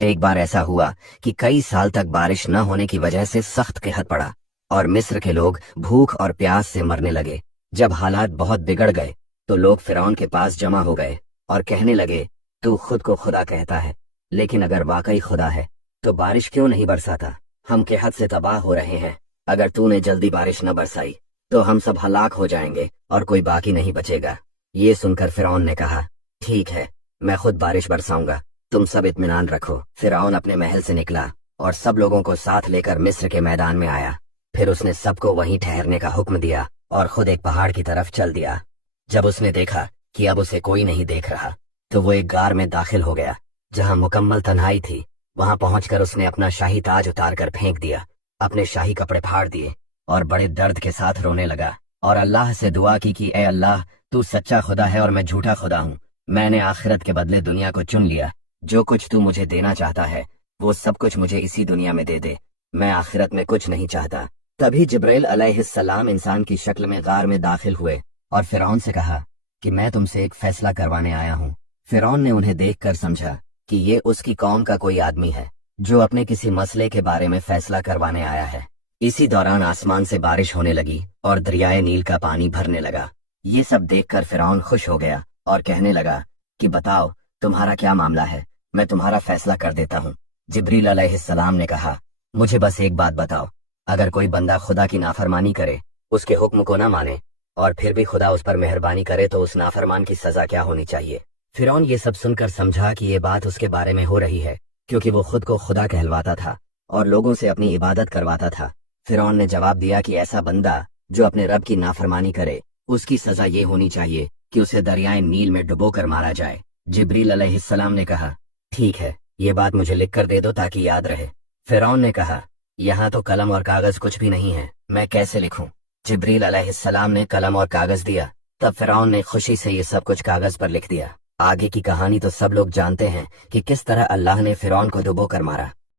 ایک بار ایسا ہوا کہ کئی سال تک بارش نہ ہونے کی وجہ سے سخت قحط پڑا اور مصر کے لوگ بھوک اور پیاس سے مرنے لگے۔ جب حالات بہت بگڑ گئے تو لوگ فرعون کے پاس جمع ہو گئے اور کہنے لگے، تو خود کو خدا کہتا ہے، لیکن اگر واقعی خدا ہے تو بارش کیوں نہیں برساتا؟ ہم قحط سے تباہ ہو رہے ہیں، اگر تو نے جلدی بارش نہ برسائی تو ہم سب ہلاک ہو جائیں گے اور کوئی باقی نہیں بچے گا۔ یہ سن کر فرعون نے کہا، ٹھیک ہے، میں خود بارش برساؤں گا، تم سب اطمینان رکھو۔ فرعون اپنے محل سے نکلا اور سب لوگوں کو ساتھ لے کر مصر کے میدان میں آیا۔ پھر اس نے سب کو وہیں ٹھہرنے کا حکم دیا اور خود ایک پہاڑ کی طرف چل دیا۔ جب اس نے دیکھا کہ اب اسے کوئی نہیں دیکھ رہا تو وہ ایک غار میں داخل ہو گیا جہاں مکمل تنہائی تھی۔ وہاں پہنچ کر اس نے اپنا شاہی تاج اتار کر پھینک دیا، اپنے شاہی کپڑے پھاڑ دیے اور بڑے درد کے ساتھ رونے لگا اور اللہ سے دعا کی کہ اے اللہ، تو سچا خدا ہے اور میں جھوٹا خدا ہوں۔ میں نے آخرت کے بدلے دنیا کو چن لیا، جو کچھ تو مجھے دینا چاہتا ہے وہ سب کچھ مجھے اسی دنیا میں دے دے، میں آخرت میں کچھ نہیں چاہتا۔ تبھی جبرائیل علیہ السلام انسان کی شکل میں غار میں داخل ہوئے اور فرعون سے کہا کہ میں تم سے ایک فیصلہ کروانے آیا ہوں۔ فرعون نے انہیں دیکھ کر سمجھا کہ یہ اس کی قوم کا کوئی آدمی ہے جو اپنے کسی مسئلے کے بارے میں فیصلہ کروانے آیا ہے۔ اسی دوران آسمان سے بارش ہونے لگی اور دریائے نیل کا پانی بھرنے لگا۔ یہ سب دیکھ کر فرعون خوش ہو گیا اور کہنے لگا کہ بتاؤ تمہارا کیا معاملہ ہے، میں تمہارا فیصلہ کر دیتا ہوں۔ جبریل علیہ السلام نے کہا، مجھے بس ایک بات بتاؤ، اگر کوئی بندہ خدا کی نافرمانی کرے، اس کے حکم کو نہ مانے اور پھر بھی خدا اس پر مہربانی کرے تو اس نافرمان کی سزا کیا ہونی چاہیے؟ فرعون یہ سب سن کر سمجھا کہ یہ بات اس کے بارے میں ہو رہی ہے، کیونکہ وہ خود کو خدا کہلواتا تھا اور لوگوں سے اپنی عبادت کرواتا تھا۔ فرعون نے جواب دیا کہ ایسا بندہ جو اپنے رب کی نافرمانی کرے، اس کی سزا یہ ہونی چاہیے کہ اسے دریائے نیل میں ڈبو کر مارا جائے۔ جبریل علیہ السلام نے کہا، ٹھیک ہے، یہ بات مجھے لکھ کر دے دو تاکہ یاد رہے۔ فرعون نے کہا، یہاں تو قلم اور کاغذ کچھ بھی نہیں ہے، میں کیسے لکھوں؟ جبریل علیہ السلام نے قلم اور کاغذ دیا، تب فرعون نے خوشی سے یہ سب کچھ کاغذ پر لکھ دیا۔ آگے کی کہانی تو سب لوگ جانتے ہیں کہ کس طرح اللہ نے فرعون کو ڈبو کر مارا۔